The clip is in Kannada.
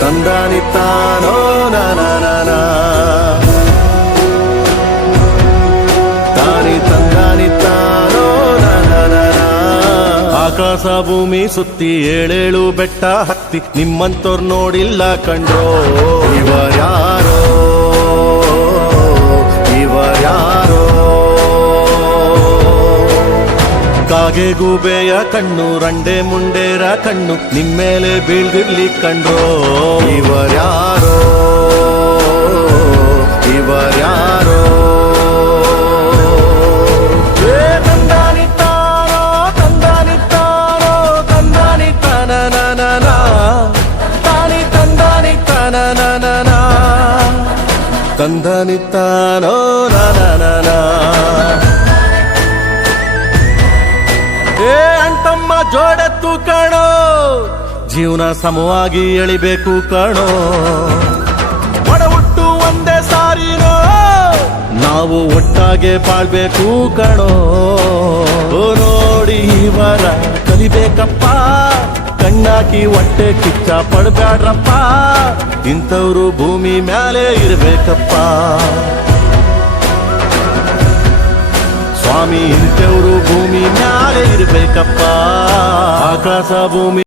ತಂದಾನಿತ್ತಾನೋ ತಾನಿ ತಂದಾನಿತ್ತಾನೋ ಆಕಾಶ ಭೂಮಿ ಸುತ್ತಿ ಏಳೇಳು ಬೆಟ್ಟ ಹತ್ತಿ ನಿಮ್ಮಂತೋರ್ ನೋಡಿಲ್ಲ ಕಂಡ್ರೋ ಇವರ್ಯಾರೋ ಇವರ್ಯಾರೋ ಕಾಗೆ ಗೂಬೆಯ ಕಣ್ಣು ರಂಡೆ ಮುಂಡೇರ ಕಣ್ಣು ನಿಮ್ಮೇಲೆ ಬೀಳ್ದಿರ್ಲಿ ಕಂಡ್ರೋ ಇವರ್ಯಾರೋ ಇವರ್ಯಾರೋ ತಂದಾನಿತ್ತಾನೋ ತಂದಾನಿತ್ತಾನೋ ತಂದಾನಿತ್ತಾನ ತಾನಿ ತಂದಾನಿತ್ತಾನ ತಂದಾನಿತ್ತಾನೋ ಏ ಅಂಟಮ್ಮ ಜೋಡೆತ್ತು ಕಾಣೋ ಜೀವನ ಸಮವಾಗಿ ಎಳಿಬೇಕು ಕಾಣೋ ಒಡ ಹುಟ್ಟು ಒಂದೇ ಸಾರಿನೋ ನಾವು ಒಟ್ಟಾಗೆ ಬಾಳ್ಬೇಕು ಕಣೋ ನೋಡಿ ಇವರ ಕಲಿಬೇಕಪ್ಪ ಕಣ್ಣಾಕಿ ಹೊಟ್ಟೆ ಕಿಚ್ಚ ಪಡ್ಬ್ಯಾಡ್ರಪ್ಪ ಇಂಥವ್ರು ಭೂಮಿ ಮ್ಯಾಲೆ ಇರ್ಬೇಕಪ್ಪ ಸ್ವಾಮಿ ಇಂಥವ್ರು ಭೂಮಿ ಮ್ಯಾಲೆ ಇರ್ಬೇಕಪ್ಪ ಆಕಾಶ ಭೂಮಿ